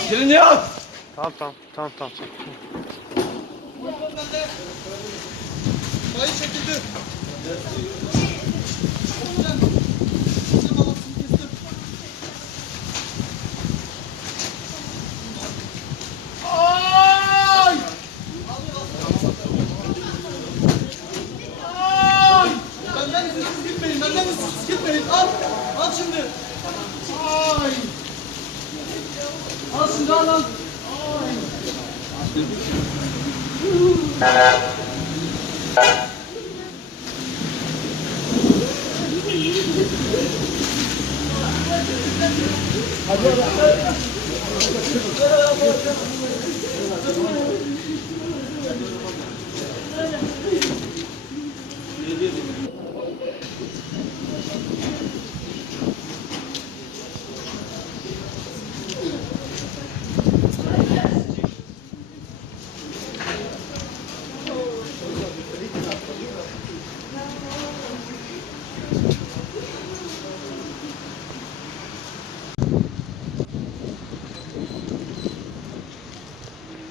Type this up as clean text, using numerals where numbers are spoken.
Çekilin ya. Tamam. Bayı çekildi. Ay! Ay! Benden siz gitmeyin, benden siz gitmeyin. Al şimdi. Ay! Al şimdi al. Ay! Hadi.